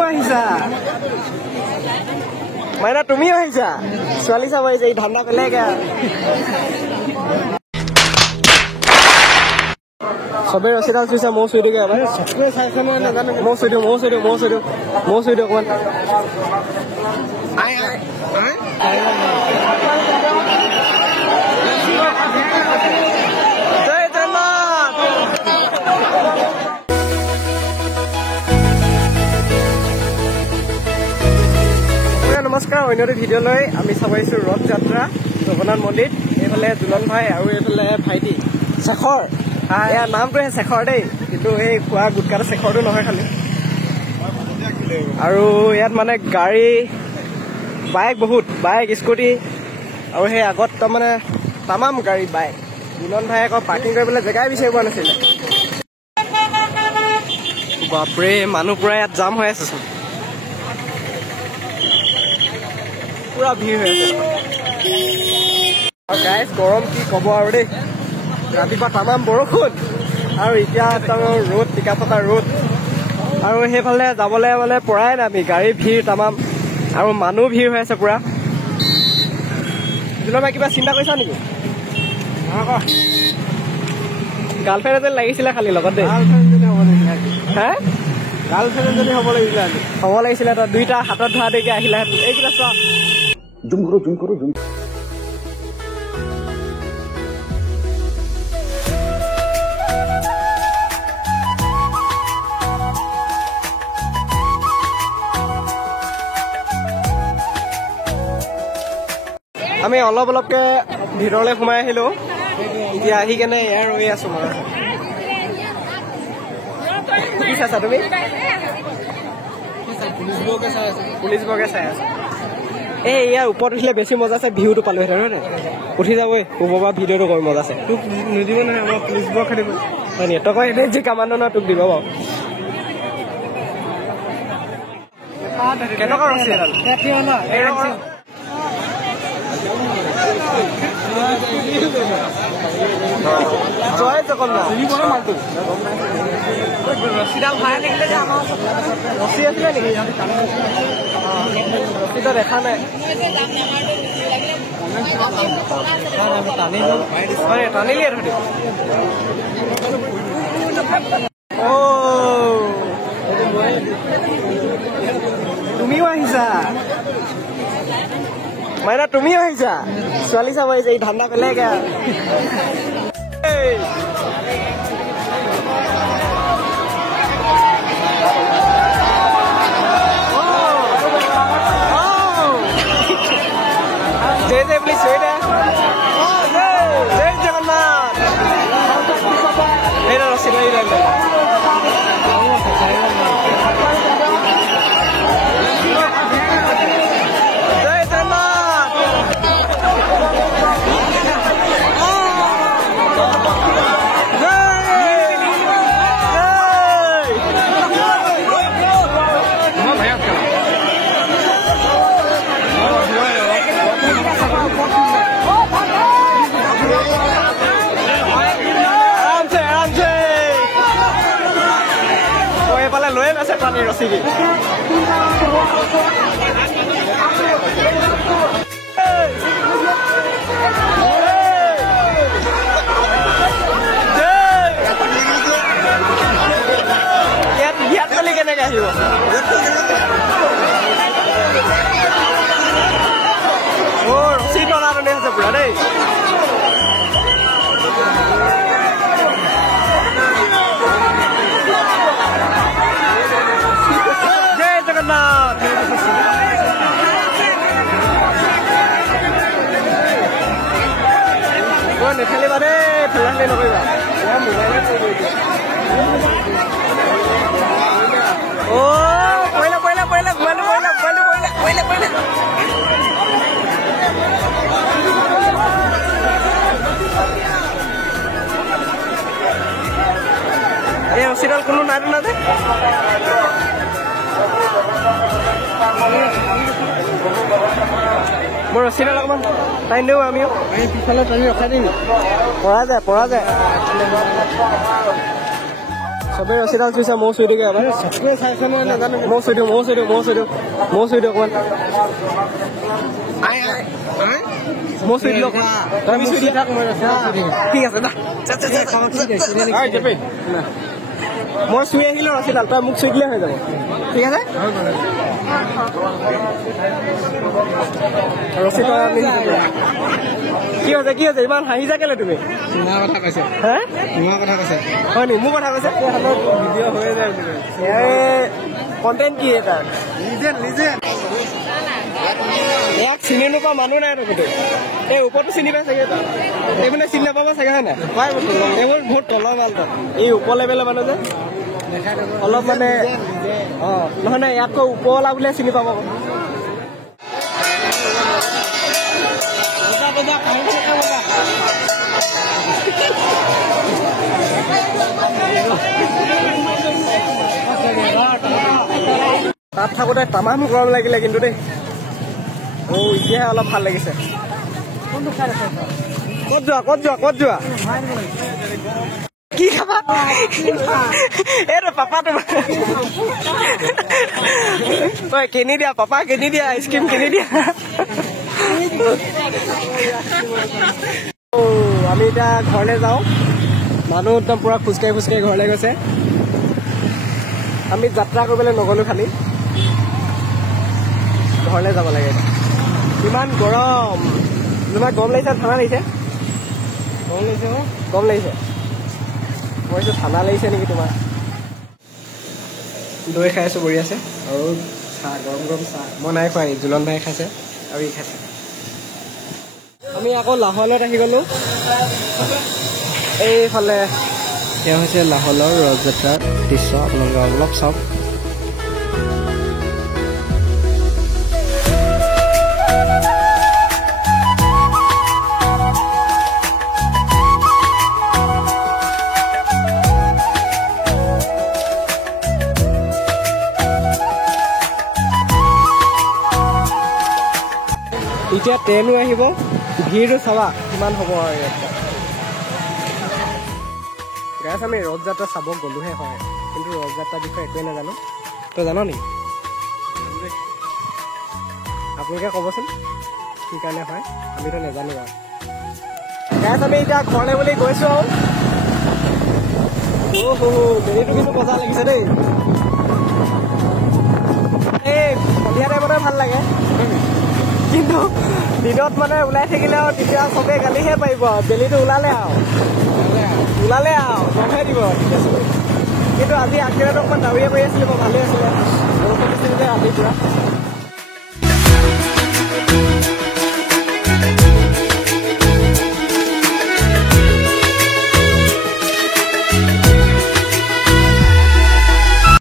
তুমিও আহিছা মাইনা তুমিও আহিছা ছোৱালী চাব আহিছে এই ঠাণ্ডা বেলেগ সবে ৰছীডাল চুইছে ময়ো চুই দিওঁ ময়ো চুই দিওঁ অকণমান নমস্কাৰ অন্য এটা ভিডিঅ'লৈ আমি চাব আহিছোঁ ৰথ যাত্ৰা জগন্নাথ মন্দিৰ এইফালে জুলন ভাই আৰু এইফালে ভাইটি শেখৰ ইয়াৰ নামটোহে শেখৰ দেই কিন্তু এই খোৱা গুটকাটো শেখৰটো নহয় খালি আৰু ইয়াত মানে গাড়ী বাইক বহুত বাইক স্কুটি আৰু সেই আগত তাৰমানে তামাম গাড়ী বাইক জুলন ভাই আকৌ পাৰ্কিং কৰিবলৈ জেগাই বিচাৰি পোৱা নাছিলে বাপৰে মানুহ পুৰা ইয়াত জাম হৈ আছে চোন পুৰা ভিৰ হৈ আছে আৰু গাইজ গৰম কি ক'ব আৰু দেই ৰাতিপুৱা তামাম বৰষুণ আৰু এতিয়া ৰ'দ টিকা ফটা ৰ'দ আৰু সেইফালে যাবলৈ মানে পৰাই নাই আমি গাড়ী ভিৰ তামাম আৰু মানুহ ভিৰ হৈ আছে পুৰা জুলন ভাই কিবা চিন্তা কৰিছা নেকি গাৰ্লফ্ৰেণ্ড এজনী লাগিছিলে খালি লগত দেই হে গাৰ্লফ্ৰেণ্ড এজনী হ'ব লাগিছিলে তই দুইটা হাতত ধৰা দেৰিকে আহিলেহেঁতেন এইবিলাক চোৱা জুম কৰো আমি অলপকে ভিতৰলৈ সোমাই আহিলো এতিয়া আহি কেনে এয়া ৰৈ আছো মই কি চাইছা তুমি পুলিচবোৰকে চাই আছো এই ইয়াৰ ওপৰত উঠিলে বেছি মজা আছে ভিউটো পালোহেঁতেন হয় নাই উঠি যাবই ওপৰৰ পৰা ভিডিঅ'টো কৰি মজা আছে তোক নিদিব নহয় আমাৰ পুলিচবোৰক খাটিব হয় নি তই এনেই যি কামাণ্ড নহয় তোক দিব বাৰু কেনেকুৱা ৰছী এডাল জয় জগন্নাথ ৰছীডাল ভাই থাকিলে যে আমাৰ ৰছী আছিলে নেকি ৰছীটো দেখা নাই টানিলিয়ে ধৰি তুমিও আহিছা মাইনা তুমিও আহিছা ছোৱালী চাব আহিছে এই ঠাণ্ডা বেলেগ জয় জয় বুলি চৈ দে জয় জগন্নাথ এইটা ৰছী লৈ জয় জগন্নাথ লৈ আছে পানীৰ ৰছী দি ইয়াত পালি কেনেকে আহিব ৰছী টনাটনি আছে পুৰা দেই নেখেলিবা দেই ফেলাখেলি নকৰিবা পৰিলে এই ৰছীডাল কোনো নাই যে মোৰ ৰছীডাল অকণমান টাইম দিওঁ আমিও পিছফালে টানি ৰখাই দিম পৰা যায় চবেই ৰছীডাল চুইছে ময়ো চুই দিওঁ এবাৰ চকুৱে চাইছে মই নাজানো ময়ো চুই দিওঁ ময়ো চুই দিওঁ অকণমান মই চুই দিলোঁ তুমি চুই দিয়া ঠিক আছে না মই চুই আহিলোঁ ৰছীডাল তই মোক চুই দিলে হৈ যাব ঠিক আছে ৰছী কি হৈছে ইমান হাঁহিছা কেলে তুমি তোমাৰ কথা কৈছে হে তোমাৰ কথা কৈছে হয় নি মোৰ কথা কৈছে ভিডিঅ' হৈ যায় কণ্টেণ্ট কি এটা লিজেণ্ড ইয়াক চিনি নোপোৱা মানুহ নাই গোটেই এই ওপৰতো চিনি পাই চাগে এইপিনে চিনি নাপাব চাগে হয় নাই এইবোৰ বহুত তলৰ মাল তাত এই ওপৰ লেভেলৰ মানুহ যে অলপ মানে অঁ নহয় নাই ইয়াতকৈ ওপৰলা বুলিয়ে চিনি পাব তাত থাকোঁতে তামাম গৰম লাগিলে কিন্তু দেই এতিয়াহে অলপ ভাল লাগিছে ক'ত যোৱা কি খাবা এইটো পাপা তোমাৰ তই কিনি দিয়া পাপা কিনি দিয়া আইচক্ৰীম কিনি দিয়া আমি এতিয়া ঘৰলৈ যাওঁ মানুহ একদম পুৰা খোজকাঢ়ি ঘৰলৈ গৈছে আমি যাত্ৰা কৰিবলৈ নগ'লোঁ খালি ঘৰলৈ যাব লাগে ইমান গৰম তোমাৰ গৰম লাগিছে ঠাণ্ডা লাগিছে গৰম লাগিছে মই কৈছোঁ ঠাণ্ডা লাগিছে নেকি তোমাৰ দৈ খাই আছোঁ বঢ়ি আছে আৰু চাহ গৰম চাহ মই নাই খোৱা জুলন ভাই খাইছে আৰু ই খাইছে আমি আকৌ লাহোৱালত আহি গ'লোঁ এইফালে সেয়া হৈছে লাহোৱালৰ ৰথযাত্ৰাৰ দৃশ্য আপোনালোকে অলপ চাওক এতিয়া ট্ৰেইনো আহিব ভিৰটো চাবা কিমান হ'ব আৰু গাইছ আমি ৰথযাত্ৰা চাব গ'লোহে হয় কিন্তু ৰথযাত্ৰাৰ বিষয়ে একোৱে নাজানো তই জান নেকি আপোনালোকে ক'বচোন কি কাৰণে হয় আমিতো নাজানো আৰু গাইছ আমি এতিয়া ঘৰলৈ বুলি গৈছোঁ আৰু বেলিটো কিন্তু মজা লাগিছে দেই এই সন্ধিয়া টাইমতে ভাল লাগে কিন্তু দিনত মানে ওলাই থাকিলে আৰু তেতিয়া চবেই গালিহে পাৰিব আৰু বেলিটো ওলালে আৰু গমহে দিব কিন্তু আজি আগদিনাটো অকণমান ডাৱৰীয়া কৰি আছিলে মই ভালেই আছিলে বৰষুণ দিছিলে যে ৰাতি পুৰা